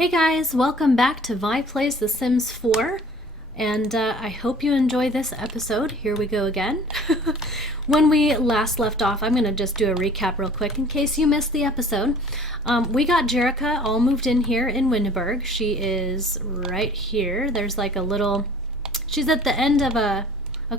Hey guys, welcome back to Vi Plays The Sims 4, and I hope you enjoy this episode. Here we go again. When we last left off, I'm going to just do a recap real quick in case you missed the episode. We got Jerica all moved in here in Windenburg. She is right here. There's like a little... She's at the end of a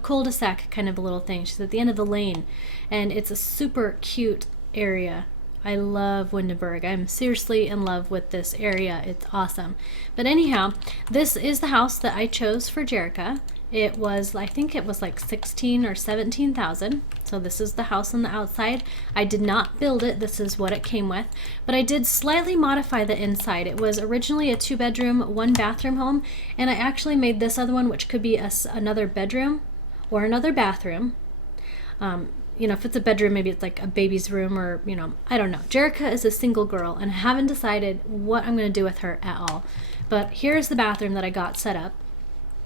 cul-de-sac kind of a little thing. She's at the end of the lane, and it's a super cute area. I love Windenburg. I'm seriously in love with this area. It's awesome. But anyhow, this is the house that I chose for Jerica. It was, I think it was like 16 or 17,000. So this is the house on the outside. I did not build it. This is what it came with. But I did slightly modify the inside. It was originally a 2-bedroom, 1-bathroom home. And I actually made this other one, which could be another bedroom or another bathroom. You know, if it's a bedroom, maybe it's like a baby's room or, you know, I don't know. Jerica is a single girl and I haven't decided what I'm going to do with her at all. But here's the bathroom that I got set up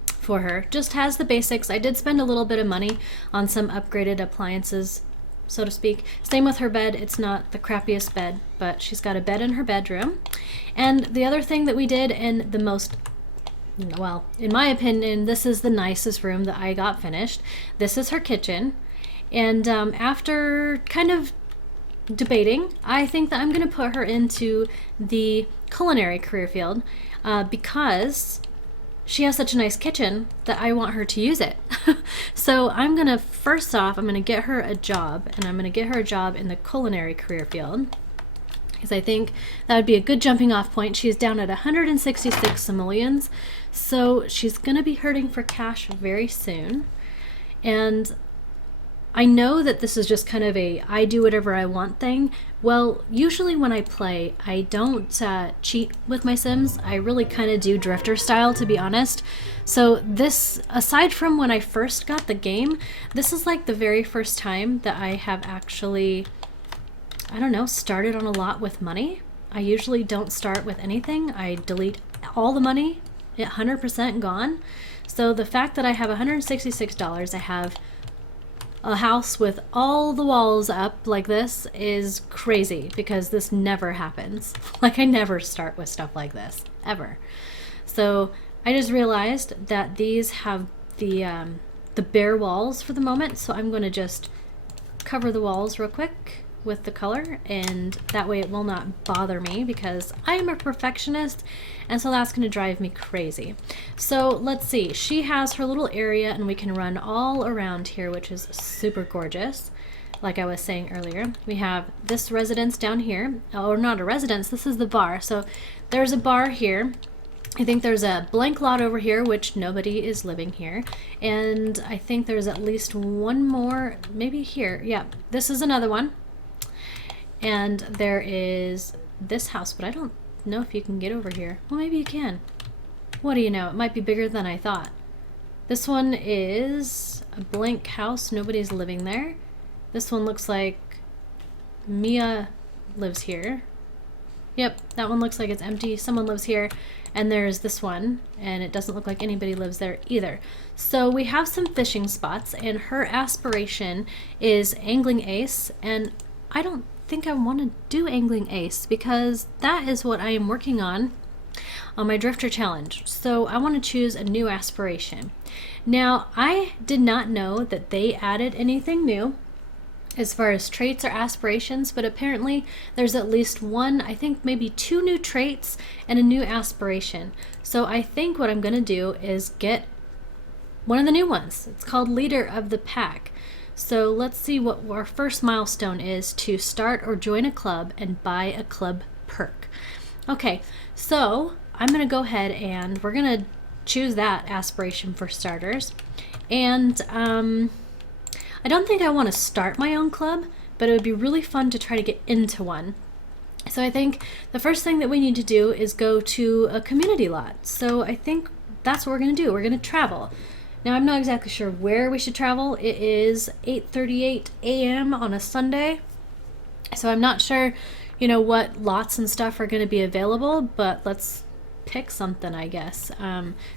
for her. Just has the basics. I did spend a little bit of money on some upgraded appliances, so to speak. Same with her bed. It's not the crappiest bed, but she's got a bed in her bedroom. And the other thing that we did in the most... Well, in my opinion, this is the nicest room that I got finished. This is her kitchen. And after kind of debating, I think that I'm going to put her into the culinary career field because she has such a nice kitchen that I want her to use it. So I'm going to, first off, I'm going to get her a job, and I'm going to get her a job in the culinary career field because I think that would be a good jumping off point. She's down at 166 simoleons, so she's going to be hurting for cash very soon. And I know that this is just kind of a I do whatever I want thing. Well, usually when I play, I don't cheat with my Sims. I really kind of do drifter style, to be honest. So this, aside from when I first got the game, this is like the very first time that I have actually, I don't know, started on a lot with money. I usually don't start with anything. I delete all the money, 100% gone. So the fact that I have $166, I have a house with all the walls up like this is crazy because this never happens. Like, I never start with stuff like this, ever. So I just realized that these have the bare walls for the moment, so I'm going to just cover the walls real quick with the color, and that way it will not bother me because I am a perfectionist, and so that's going to drive me crazy. So let's see, she has her little area and we can run all around here, which is super gorgeous. Like I was saying earlier, we have this residence down here, or not a residence, this is the bar. So there's a bar here. I think there's a blank lot over here, which nobody is living here. And I think there's at least one more, maybe here. Yeah, this is another one. And there is this house, but I don't know if you can get over here. Well, maybe you can. What do you know? It might be bigger than I thought. This one is a blank house. Nobody's living there. This one looks like Mia lives here. Yep, that one looks like it's empty. Someone lives here. And there's this one, and it doesn't look like anybody lives there either. So we have some fishing spots, and her aspiration is angling ace, and I don't think I want to do angling ace because that is what I am working on my drifter challenge. So I want to choose a new aspiration. Now, I did not know that they added anything new as far as traits or aspirations, but apparently there's at least one, I think maybe 2 new traits and a new aspiration. So I think what I'm going to do is get one of the new ones. It's called Leader of the Pack. So let's see what our first milestone is: to start or join a club and buy a club perk. Okay, so I'm going to go ahead and we're going to choose that aspiration for starters. And I don't think I want to start my own club, but it would be really fun to try to get into one. So I think the first thing that we need to do is go to a community lot. So I think that's what we're going to do. We're going to travel. Now, I'm not exactly sure where we should travel. It is 8:38 a.m. on a Sunday. So I'm not sure, you know, what lots and stuff are going to be available, but let's pick something, I guess.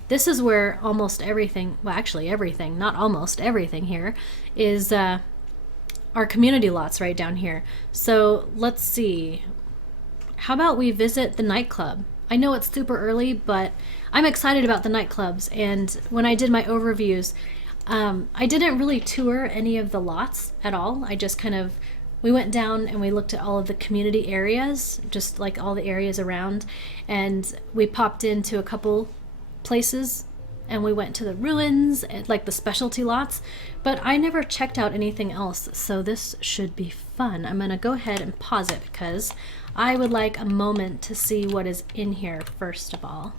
This is where almost everything, well, actually everything, not almost everything here, is our community lots right down here. So let's see. How about we visit the nightclub? I know it's super early, but I'm excited about the nightclubs. And when I did my overviews, I didn't really tour any of the lots at all. I just we went down and we looked at all of the community areas, just like all the areas around. And we popped into a couple places and we went to the ruins, like the specialty lots, but I never checked out anything else. So this should be fun. I'm gonna go ahead and pause it because I would like a moment to see what is in here first of all.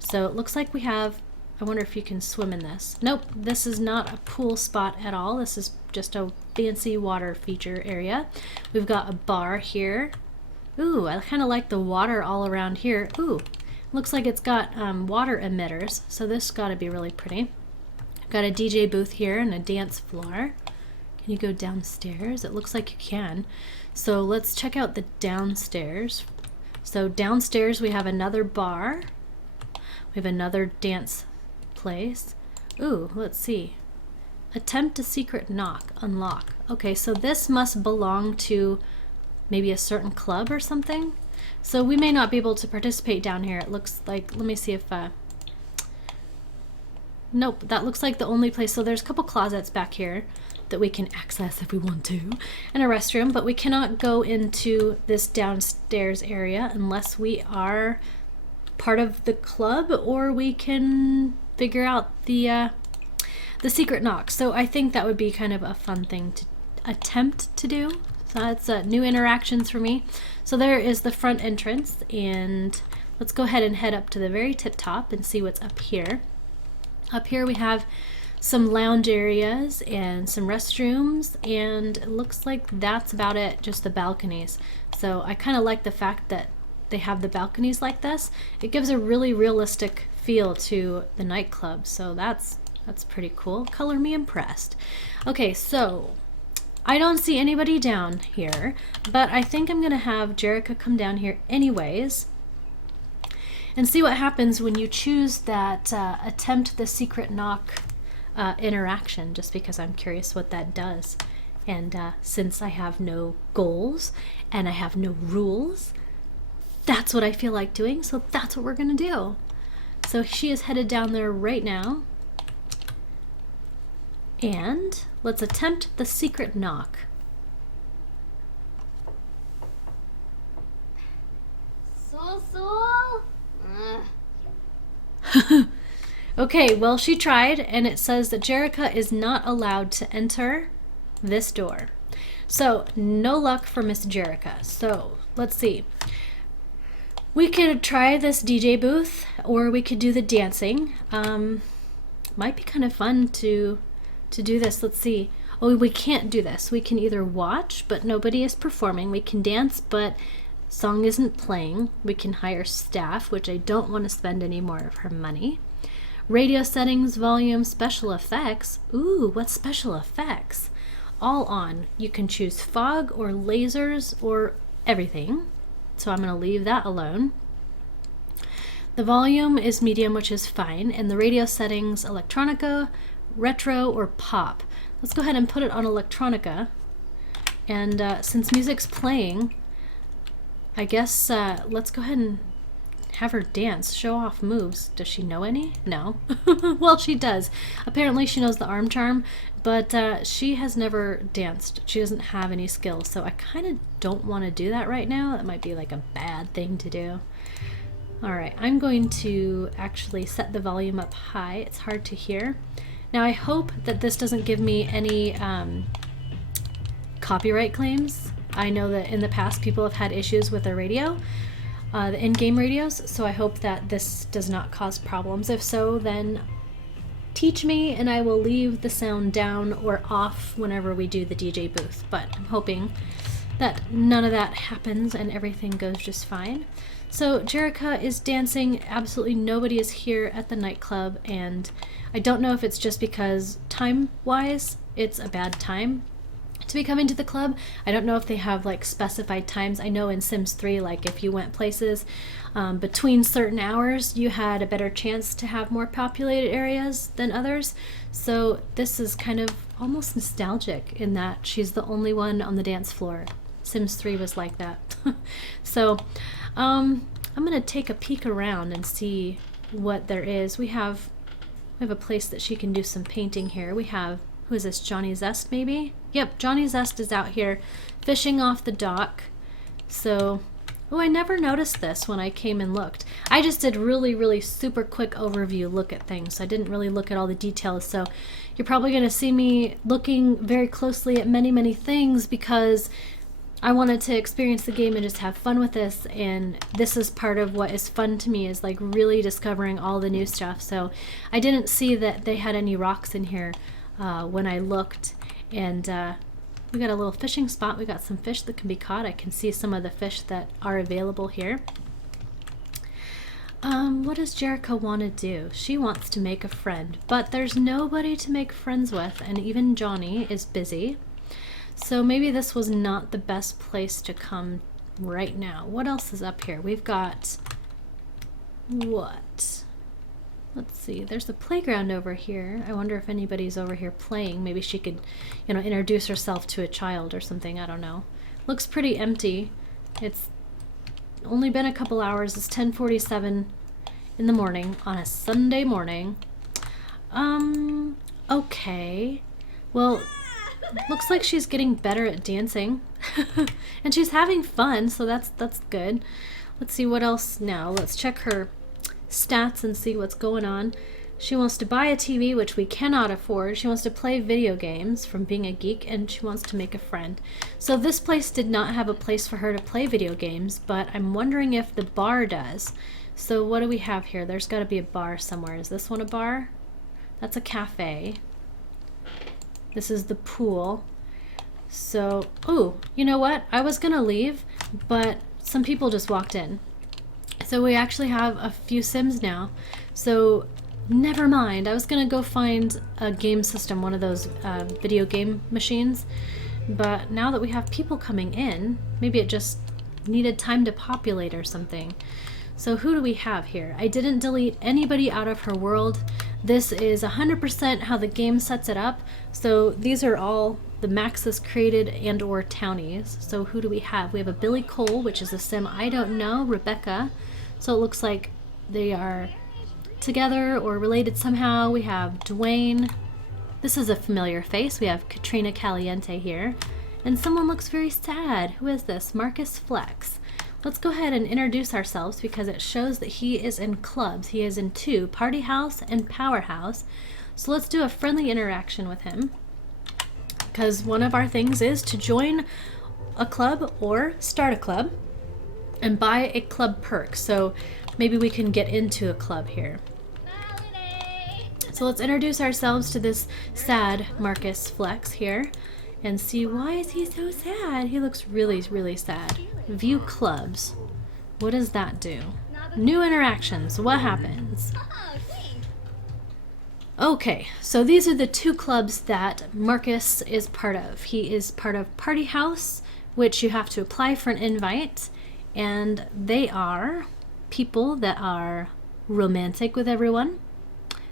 So it looks like we have, I wonder if you can swim in this. Nope, this is not a pool spot at all. This is just a fancy water feature area. We've got a bar here. Ooh, I kind of like the water all around here. Ooh, looks like it's got water emitters, so this got to be really pretty. Got a DJ booth here and a dance floor. Can you go downstairs? It looks like you can. So let's check out the downstairs. So downstairs we have another bar. We have another dance place. Ooh, let's see. Attempt a secret knock, unlock. Okay, so this must belong to maybe a certain club or something. So we may not be able to participate down here. It looks like, let me see if, nope, that looks like the only place. So there's a couple closets back here that we can access if we want to, and a restroom, but we cannot go into this downstairs area unless we are part of the club or we can figure out the secret knock. So I think that would be kind of a fun thing to attempt to do. So that's new interactions for me. So there is the front entrance, and let's go ahead and head up to the very tip top and see what's up here. Up here we have some lounge areas and some restrooms, and it looks like that's about it, just the balconies. So I kind of like the fact that they have the balconies like this. It gives a really realistic feel to the nightclub, so that's pretty cool. Color me impressed. Okay, so I don't see anybody down here, but I think I'm gonna have Jerica come down here anyways and see what happens when you choose that attempt the secret knock interaction, just because I'm curious what that does. And since I have no goals and I have no rules, that's what I feel like doing, so that's what we're gonna do. So she is headed down there right now. And let's attempt the secret knock. Okay, well, she tried, and it says that Jerica is not allowed to enter this door. So, no luck for Miss Jerica. So, let's see. We could try this DJ booth, or we could do the dancing. Might be kind of fun to do this. Let's see. Oh, we can't do this. We can either watch, but nobody is performing. We can dance, but song isn't playing. We can hire staff, which I don't want to spend any more of her money. Radio settings, volume, special effects. Ooh, what special effects? All on. You can choose fog or lasers or everything. So I'm going to leave that alone. The volume is medium, which is fine. And the radio settings, electronica, retro, or pop. Let's go ahead and put it on electronica. And since music's playing, I guess let's go ahead and have her dance, show off moves. Does she know any? No. Well, she does. Apparently she knows the arm charm, but she has never danced. She doesn't have any skills, so I kind of don't want to do that right now. That might be like a bad thing to do. Alright, I'm going to actually set the volume up high. It's hard to hear. Now I hope that this doesn't give me any copyright claims. I know that in the past people have had issues with their radio, the in-game radios, so I hope that this does not cause problems. If so, then teach me and I will leave the sound down or off whenever we do the DJ booth. But I'm hoping that none of that happens and everything goes just fine. So Jerica is dancing. Absolutely nobody is here at the nightclub, and I don't know if it's just because time-wise it's a bad time to be coming to the club. I don't know if they have like specified times. I know in Sims 3, like if you went places between certain hours, you had a better chance to have more populated areas than others. So this is kind of almost nostalgic in that she's the only one on the dance floor. Sims 3 was like that. So I'm gonna take a peek around and see what there is. We have a place that she can do some painting here. We have, who is this, Johnny Zest maybe? Yep, Johnny Zest is out here fishing off the dock. So, oh, I never noticed this when I came and looked. I just did really super quick overview look at things. So I didn't really look at all the details. So you're probably going to see me looking very closely at many things because I wanted to experience the game and just have fun with this, and this is part of what is fun to me, is like really discovering all the new stuff. So I didn't see that they had any rocks in here when I looked, and we got a little fishing spot. We got some fish that can be caught. I can see some of the fish that are available here. What does Jerica want to do? She wants to make a friend, but there's nobody to make friends with, and even Johnny is busy. So maybe this was not the best place to come right now. What else is up here? We've got, what? Let's see, there's a playground over here. I wonder if anybody's over here playing. Maybe she could, you know, introduce herself to a child or something. I don't know. Looks pretty empty. It's only been a couple hours. It's 10:47 in the morning on a Sunday morning. Okay. Well, looks like she's getting better at dancing. And she's having fun, so that's good. Let's see what else now. Let's check her stats and see what's going on. She wants to buy a TV, which we cannot afford. She wants to play video games from being a geek, and she wants to make a friend. So this place did not have a place for her to play video games, but I'm wondering if the bar does. So what do we have here? There's got to be a bar somewhere. Is this one a bar? That's a cafe. This is the pool. So, oh, you know what? I was gonna leave, but some people just walked in. So we actually have a few Sims now. So never mind. I was gonna go find a game system, one of those video game machines. But now that we have people coming in, maybe it just needed time to populate or something. So who do we have here? I didn't delete anybody out of her world. This is 100% how the game sets it up. So these are all the Maxis created and or townies. So who do we have? We have a Billy Cole, which is a Sim I don't know, Rebecca. So it looks like they are together or related somehow. We have Dwayne. This is a familiar face. We have Katrina Caliente here. And someone looks very sad. Who is this? Marcus Flex. Let's go ahead and introduce ourselves because it shows that he is in clubs. He is in two, Party House and Powerhouse. So let's do a friendly interaction with him, because one of our things is to join a club or start a club and buy a club perk. So maybe we can get into a club here. So let's introduce ourselves to this sad Marcus Flex here and see, why is he so sad? He looks really sad. View clubs. What does that do? New interactions. What happens? Okay, so these are the two clubs that Marcus is part of. He is part of Party House, which you have to apply for an invite, and they are people that are romantic with everyone.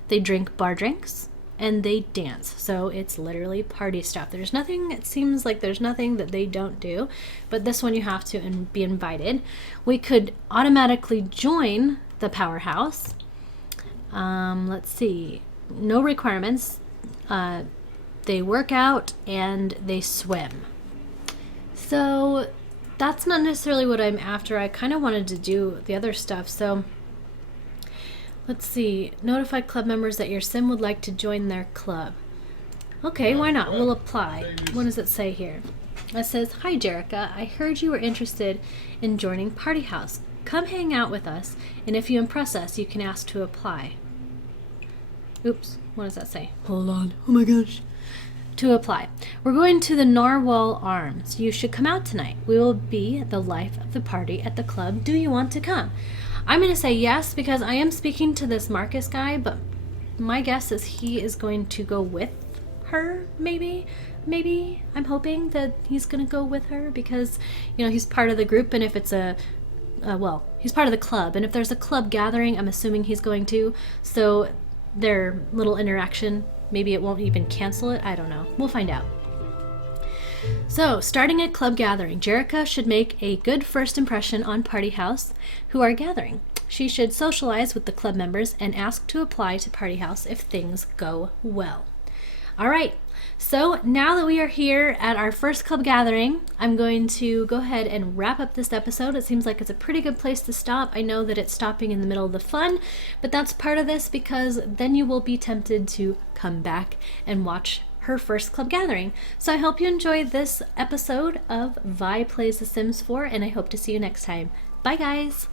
They drink bar drinks and they dance. So it's literally party stuff. There's nothing, it seems like there's nothing that they don't do, but this one you have to be invited. We could automatically join the Powerhouse. Let's see. No requirements. They work out and they swim. So that's not necessarily what I'm after. I kind of wanted to do the other stuff. So let's see. Notify club members that your sim would like to join their club. Okay, why not? We'll apply. What does it say here? It says, "Hi Jerica, I heard you were interested in joining Party House. Come hang out with us, and if you impress us, you can ask to apply." Oops, what does that say? Hold on. Oh my gosh. To apply. We're going to the Narwhal Arms. You should come out tonight. We will be the life of the party at the club. Do you want to come? I'm going to say yes because I am speaking to this Marcus guy, but my guess is he is going to go with her, maybe. Maybe. I'm hoping that he's going to go with her because, you know, he's part of the group, and if it's well, he's part of the club, and if there's a club gathering, I'm assuming he's going to. So their little interaction, maybe it won't even cancel it. I don't know. We'll find out. So, starting a club gathering, Jerica should make a good first impression on Party House who are gathering. She should socialize with the club members and ask to apply to Party House if things go well. All right, so now that we are here at our first club gathering, I'm going to go ahead and wrap up this episode. It seems like it's a pretty good place to stop. I know that it's stopping in the middle of the fun, but that's part of this because then you will be tempted to come back and watch her first club gathering. So I hope you enjoyed this episode of Vi Plays The Sims 4, and I hope to see you next time. Bye, guys!